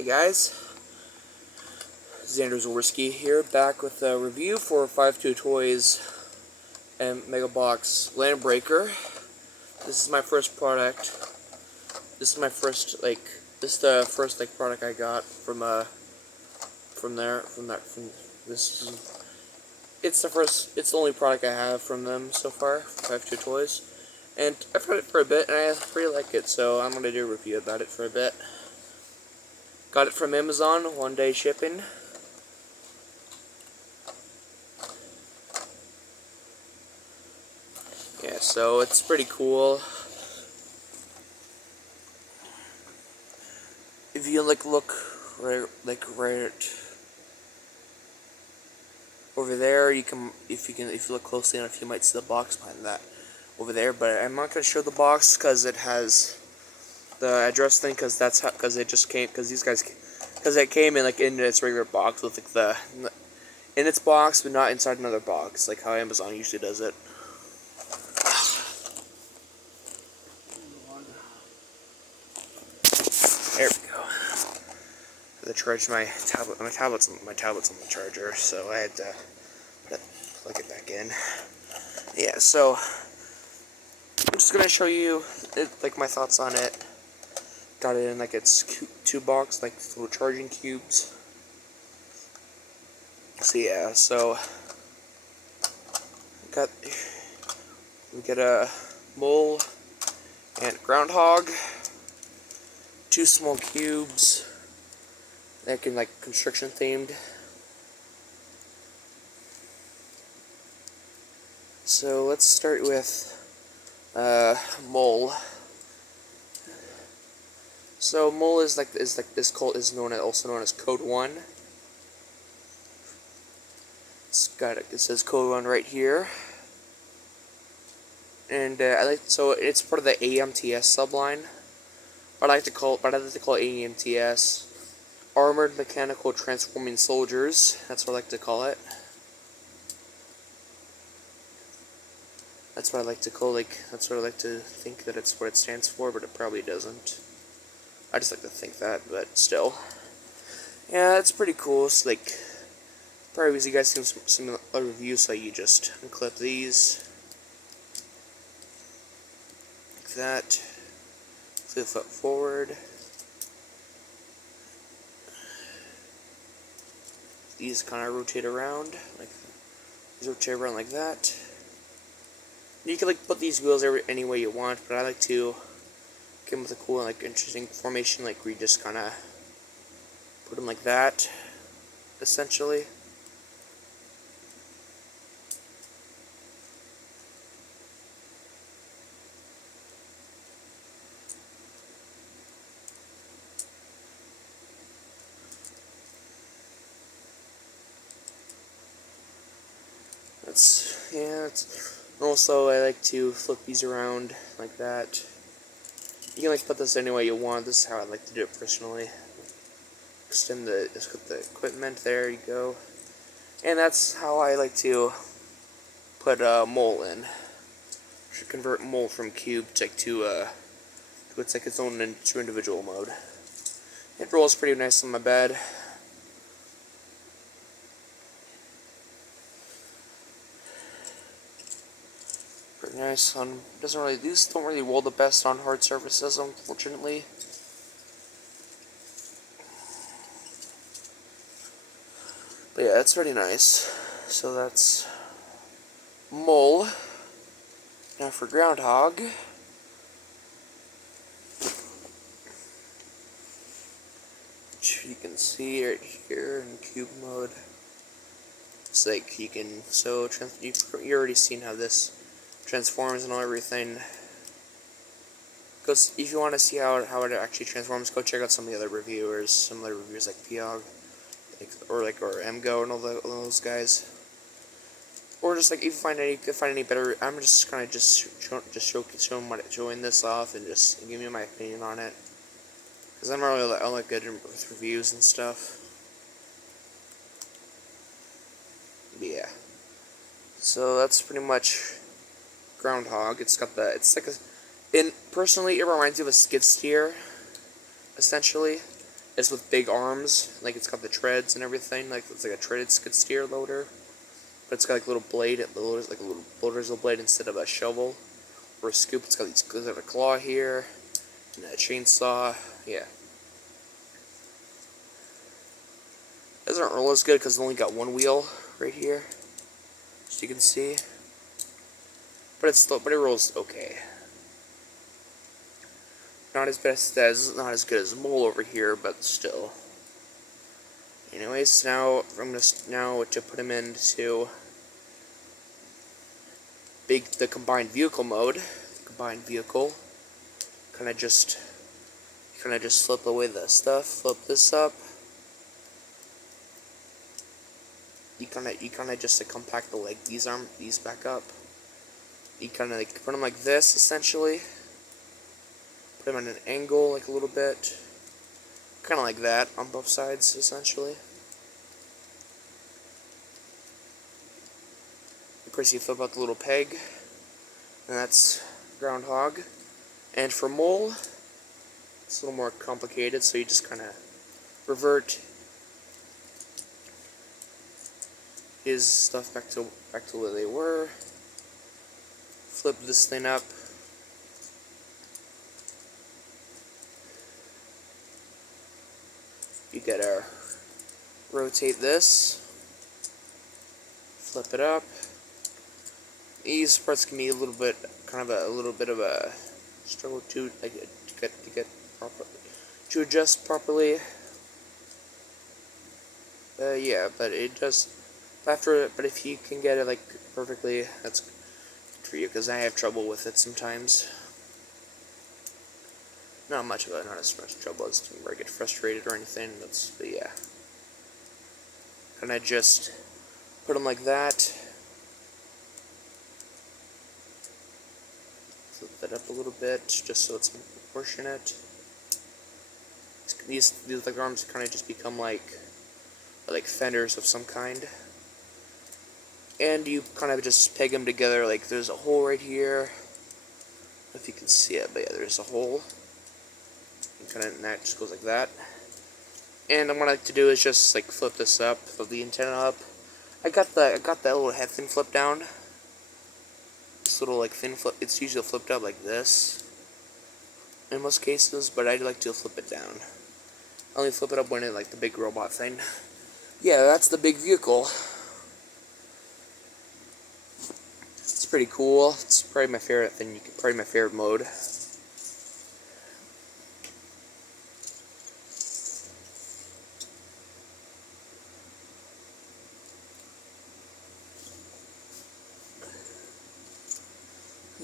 Hey guys, Xander Zworski here, back with a review for 52 Toys and Megabox Landbreaker. This is my first product. This is my first this is the first product I got from this. It's the only product I have from them so far, 52 Toys, and I've had it for a bit and I really like it, so I'm gonna do a review about it for a bit. Got it from Amazon, 1-day shipping. Yeah, so it's pretty cool. If you look right over there, if you look closely enough, you might see the box behind that over there. But I'm not gonna show the box because it has the address thing, because it came in in its regular box with in its box, but not inside another box, like how Amazon usually does it. There we go. I charged my tablet. My tablet's on the charger, so I had to plug it back in. Yeah, so I'm just gonna show you my thoughts on it. Got it in its two box, little charging cubes. So yeah, we get a mole and groundhog, two small cubes that can construction themed. So let's start with mole. So mole is also known as Code 1. It says Code 1 right here, and so it's part of the AMTS subline. But I like to call it AMTS, Armored Mechanical Transforming Soldiers. That's what I like to call it. That's what I like to think that it's what it stands for, but it probably doesn't. I just like to think that, but still. Yeah, that's pretty cool. It's probably as you guys seen some other reviews, so you just unclip these like that, flip it forward. These kind of rotate around like that. You can put these wheels any way you want, but I like to get them with a cool interesting formation, where you just kind of put them like that, essentially. Also, I like to flip these around like that. You can put this any way you want. This is how I like to do it personally. Just put the equipment, there you go. And that's how I like to put a mole in. Should convert mole from cube to its own individual mode. It rolls pretty nice on my bed. Pretty nice on. These don't really roll the best on hard surfaces, unfortunately. But yeah, it's pretty nice. So that's mole. Now for groundhog. Which you can see right here in cube mode. It's you've already seen how this transforms and everything. If you want to see how it actually transforms, go check out some of the other reviewers, like Piog, or MGO and all those guys. Or just if you find any better, I'm just kind of showing this off and just giving you my opinion on it, because I'm really good with reviews and stuff. But yeah, so that's pretty much groundhog. Personally, it reminds me of a skid steer, essentially. It's with big arms, like it's got the treads and everything, like it's like a treaded skid steer loader. But it's got like a little blade, it loaders like a little blow drizzle blade instead of a shovel or a scoop. It's got a claw here, and a chainsaw, yeah. It doesn't roll as good because it's only got one wheel right here, as you can see. But it rolls okay. Not as best as, not as good as Mole over here, but still. Anyways, now to put him into the combined vehicle mode. The combined vehicle. Kind of just flip away the stuff. Flip this up. You kind of just compact the leg, these back up. You kind of like put them like this essentially. Put them at an angle like a little bit. Kind of like that on both sides essentially. Of course, you flip out the little peg, and that's groundhog. And for Mole, it's a little more complicated, so you just kind of revert his stuff back to where they were. Flip this thing up. You gotta rotate this. Flip it up. These parts can be a little bit of a struggle to adjust properly. Yeah, but it does. But if you can get it like perfectly, that's good for you. Because I have trouble with it sometimes. Not much of it. Not as much trouble as where I get frustrated or anything. But yeah. And I just put them like that. Flip that up a little bit, just so it's proportionate. These like arms kind of just become like fenders of some kind. And you kind of just peg them together. Like there's a hole right here. I don't know if you can see it, but yeah, there's a hole. And that just goes like that. And what I like to do is just like flip this up, flip the antenna up. I got that little head thing flipped down. This little like thin flip. It's usually flipped up like this in most cases, but I like to flip it down. I only flip it up when it like the big robot thing. Yeah, that's the big vehicle. It's pretty cool. It's probably my favorite thing. Probably my favorite mode.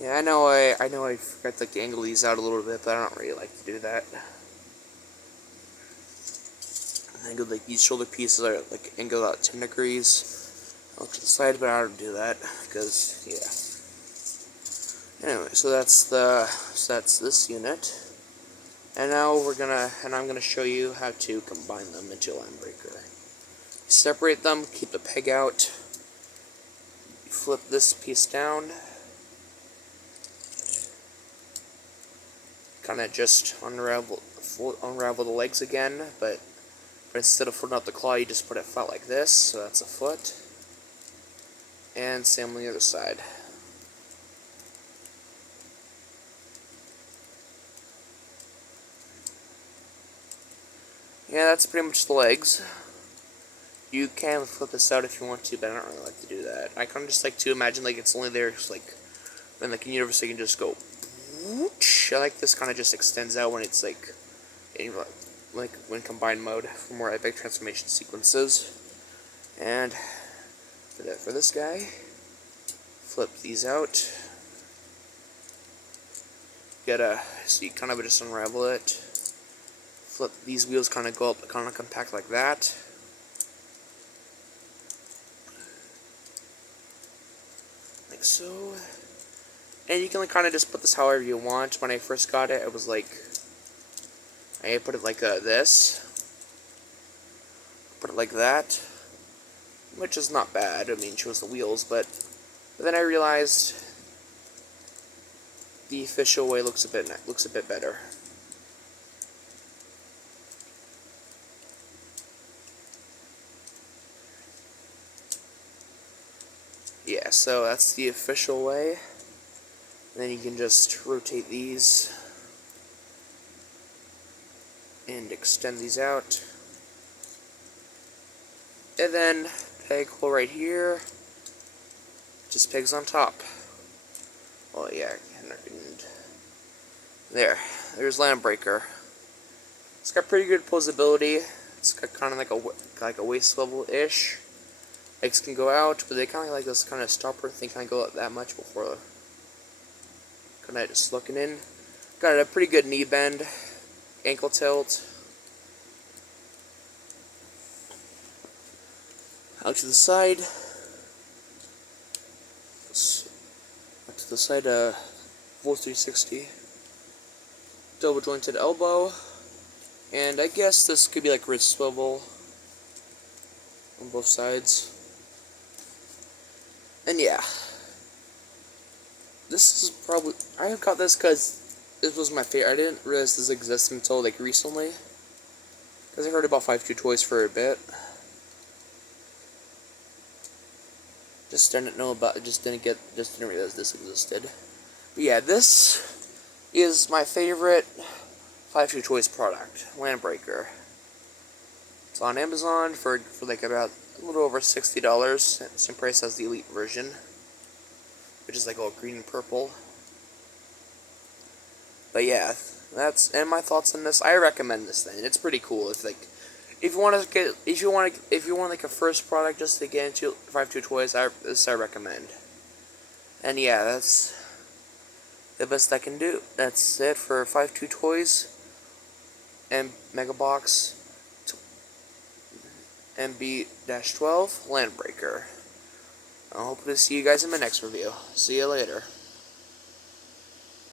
Yeah, I know I forgot to angle these out a little bit, but I don't really like to do that. I angle like these shoulder pieces are like angled out 10 degrees. I'll to the side, but I don't do that because yeah. Anyway, so that's this unit, and now I'm gonna show you how to combine them into a landbreaker. Separate them, keep the peg out. Flip this piece down. Kind of just unravel the legs again, but instead of putting out the claw, you just put it flat like this, so that's a foot. And same on the other side. Yeah, that's pretty much the legs. You can flip this out if you want to, but I don't really like to do that. I kind of just like to imagine like it's only there, just like in the universe, you can just go. I like this kind of just extends out when it's like when combined mode for more epic transformation sequences. And for this guy, flip these out. So you kind of just unravel it. Flip these wheels, kind of go up, kind of compact like that. Like so. And you can kind of just put this however you want. When I first got it, it was like, I put it like this. Put it like that. Which is not bad. I mean, it shows the wheels, but then I realized the official way looks a bit better. so that's the official way. And then you can just rotate these and extend these out. And then peg hole right here, just pegs on top. Oh yeah, and there's landbreaker. It's got pretty good posability. It's got kind of like a waist swivel-ish. Legs can go out, but they kind of like this kind of stopper thing, kind of go out that much before kind of just looking in. Got a pretty good knee bend, ankle tilt. Out to the side. Out to the side, full 360. Double jointed elbow. And I guess this could be like wrist swivel on both sides. And yeah. This is probably, I got this because this was my favorite. I didn't realize this existed until like recently, because I heard about 5.2 toys for a bit. Just didn't know about, just didn't realize this existed. But yeah, this is my favorite 5.2 toys product, Landbreaker. It's on Amazon for like about a little over $60, same price as the Elite version, which is like all green and purple. But yeah, that's my thoughts on this. I recommend this thing. It's pretty cool. It's like if you want like a first product just to get into 5.2 toys, this I recommend. And yeah, that's the best I can do. That's it for 5.2 toys and megabox MB-12 Landbreaker. I hope to see you guys in my next review. See you later.